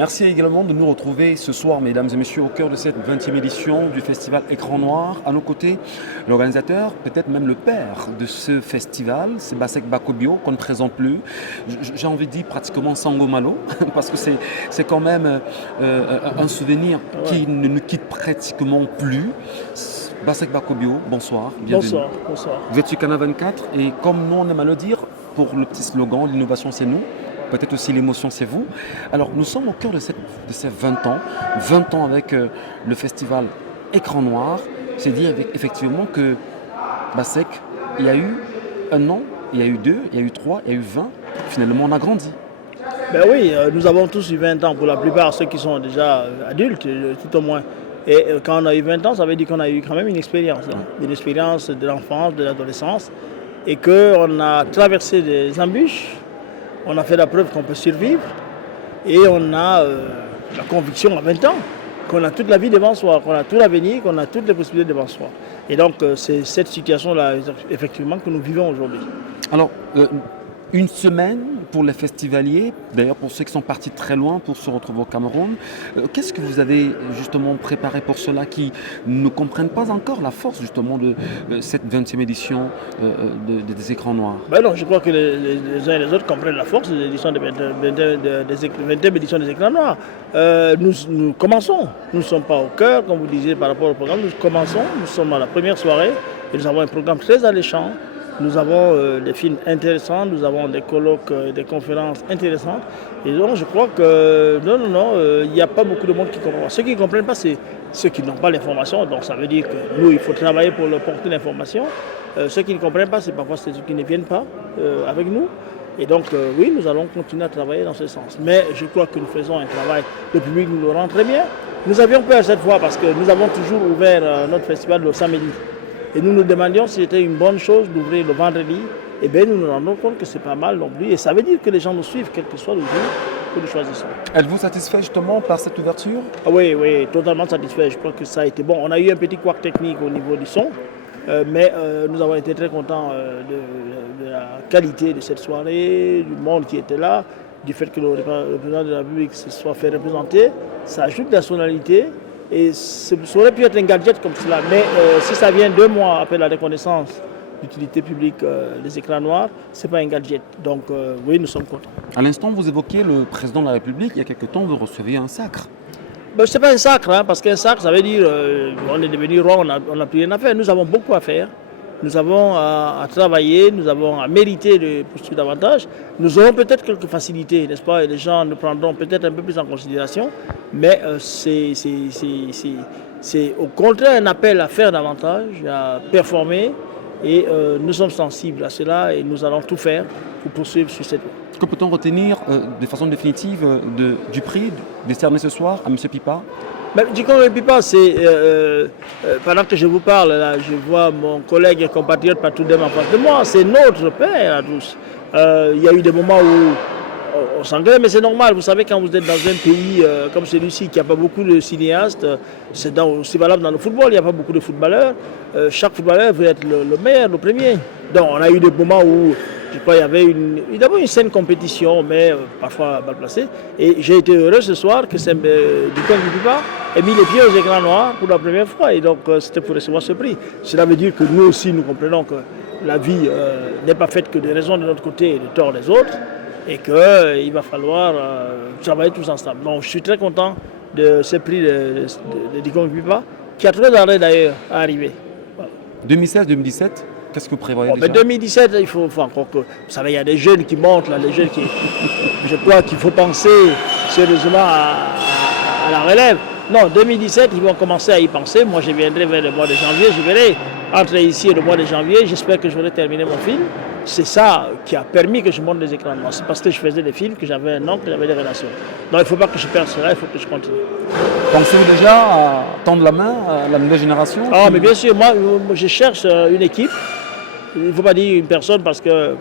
Merci également de nous retrouver ce soir, mesdames et messieurs, au cœur de cette 20e édition du festival Écran Noir. À nos côtés, l'organisateur, peut-être même le père de ce festival, c'est Bassek Bakobio, qu'on ne présente plus. J'ai envie de dire pratiquement Sangomalo, parce que c'est quand même un souvenir qui ne nous quitte pratiquement plus. Bassek Bakobio, bonsoir, bienvenue. Bonsoir. Vous êtes sur Canal 24 et comme nous on aime à le dire, pour le petit slogan, l'innovation c'est nous. Peut-être aussi l'émotion, c'est vous. Alors, nous sommes au cœur de ces 20 ans. 20 ans avec le festival Écran Noir. C'est dire effectivement que Bassek, il y a eu un an, il y a eu 2, il y a eu 3, il y a eu 20. Finalement, on a grandi. Ben oui, nous avons tous eu 20 ans, pour la plupart, ceux qui sont déjà adultes, tout au moins. Et quand on a eu 20 ans, ça veut dire qu'on a eu quand même une expérience. Une expérience de l'enfance, de l'adolescence. Et qu'on a traversé des embûches. On a fait la preuve qu'on peut survivre et on a la conviction à 20 ans qu'on a toute la vie devant soi, qu'on a tout l'avenir, qu'on a toutes les possibilités devant soi. Et donc c'est cette situation-là effectivement que nous vivons aujourd'hui. Alors, une semaine pour les festivaliers, d'ailleurs pour ceux qui sont partis très loin pour se retrouver au Cameroun. Qu'est-ce que vous avez justement préparé pour ceux-là qui ne comprennent pas encore la force justement de cette 20e édition des Écrans Noirs? Ben non, je crois que les uns et les autres comprennent la force des 20e édition des Écrans Noirs. Nous commençons, nous ne sommes pas au cœur, comme vous disiez par rapport au programme, nous commençons, nous sommes à la première soirée et nous avons un programme très alléchant. Nous avons des films intéressants, nous avons des colloques, des conférences intéressantes. Et donc je crois que il n'y a pas beaucoup de monde qui comprend. Ceux qui ne comprennent pas, c'est ceux qui n'ont pas l'information. Donc ça veut dire que nous, il faut travailler pour leur porter l'information. Ceux qui ne comprennent pas, c'est parfois ceux qui ne viennent pas avec nous. Et donc oui, nous allons continuer à travailler dans ce sens. Mais je crois que nous faisons un travail, le public nous le rend très bien. Nous avions peur cette fois parce que nous avons toujours ouvert notre festival le samedi. Et nous nous demandions si c'était une bonne chose d'ouvrir le vendredi. Et bien nous nous rendons compte que c'est pas mal non plus. Et ça veut dire que les gens nous suivent, quel que soit le jour que nous choisissons. Êtes-vous satisfait justement par cette ouverture? Oui, totalement satisfait. Je crois que ça a été bon. On a eu un petit couac technique au niveau du son. Mais nous avons été très contents de la qualité de cette soirée, du monde qui était là, du fait que le président de la République se soit fait représenter. Ça ajoute de la sonalité. Et ça aurait pu être un gadget comme cela, mais si ça vient 2 mois après la reconnaissance d'utilité publique des écrans noirs, ce n'est pas un gadget. Donc oui, nous sommes contents. À l'instant, vous évoquiez le président de la République. Il y a quelque temps, vous receviez un sacre. Ben, ce n'est pas un sacre, hein, parce qu'un sacre, ça veut dire on est devenu roi, on n'a plus rien à faire. Nous avons beaucoup à faire. Nous avons à travailler, nous avons à mériter de poursuivre davantage. Nous aurons peut-être quelques facilités, n'est-ce pas? Et les gens nous prendront peut-être un peu plus en considération. Mais c'est au contraire un appel à faire davantage, à performer. Et nous sommes sensibles à cela et nous allons tout faire pour poursuivre sur cette voie. Que peut-on retenir de façon définitive du prix décerné ce soir à M. Pipa? Du coup, Pipa, c'est pendant que je vous parle, là, je vois mon collègue et compatriote Patoudem en face de moi. C'est notre père à tous. Il y a eu des moments où on s'engueule, mais c'est normal. Vous savez, quand vous êtes dans un pays comme celui-ci, qui n'a pas beaucoup de cinéastes, c'est aussi valable dans le football, il n'y a pas beaucoup de footballeurs. Chaque footballeur veut être le meilleur, le premier. Donc, on a eu des moments où je crois qu'il y avait d'abord une saine compétition, mais parfois mal placée. Et j'ai été heureux ce soir que Dikong Pipa ait mis les pieds aux écrans noirs pour la première fois. Et donc, c'était pour recevoir ce prix. Cela veut dire que nous aussi, nous comprenons que la vie n'est pas faite que des raisons de notre côté et de tort des autres. Et qu'il va falloir travailler tous ensemble. Donc, je suis très content de ce prix de Dikong Pipa, qui a trop d'arrêt d'ailleurs à arriver. Voilà. 2016-2017 qu'est-ce que vous prévoyez déjà? 2017, il faut encore que... Vous savez, il y a des jeunes qui montent, là, les jeunes qui... Je crois qu'il faut penser sérieusement à la relève. Non, 2017, ils vont commencer à y penser. Moi, je viendrai vers le mois de janvier. Je verrai entrer ici le mois de janvier. J'espère que j'aurai terminé mon film. C'est ça qui a permis que je monte les écrans. C'est parce que je faisais des films, que j'avais un nom, que j'avais des relations. Donc, il ne faut pas que je perde cela, il faut que je continue. Pensez-vous déjà à tendre la main à la nouvelle génération? Ah, mais bien sûr, moi, je cherche une équipe. Il ne faut pas dire une personne parce que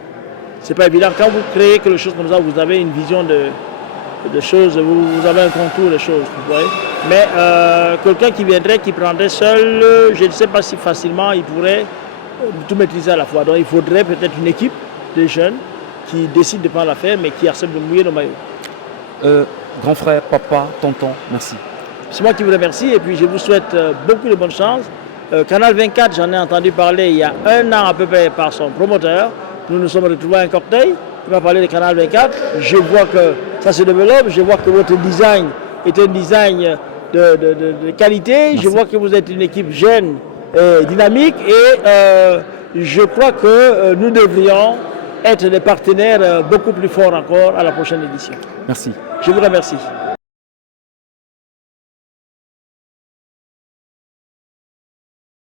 ce n'est pas évident. Quand vous créez quelque chose comme ça, vous avez une vision de choses, vous avez un contour de choses, vous voyez. Mais quelqu'un qui viendrait, qui prendrait seul, je ne sais pas si facilement il pourrait tout maîtriser à la fois. Donc il faudrait peut-être une équipe de jeunes qui décident de prendre l'affaire, mais qui acceptent de mouiller le maillot. Grand frère, papa, tonton, merci. C'est moi qui vous remercie et puis je vous souhaite beaucoup de bonne chance. Canal 24, j'en ai entendu parler il y a 1 an à peu près par son promoteur. Nous nous sommes retrouvés à un cocktail. Il m'a parlé de Canal 24. Je vois que ça se développe. Je vois que votre design est un design de qualité. Merci. Je vois que vous êtes une équipe jeune et dynamique. Et je crois que nous devrions être des partenaires beaucoup plus forts encore à la prochaine édition. Merci. Je vous remercie.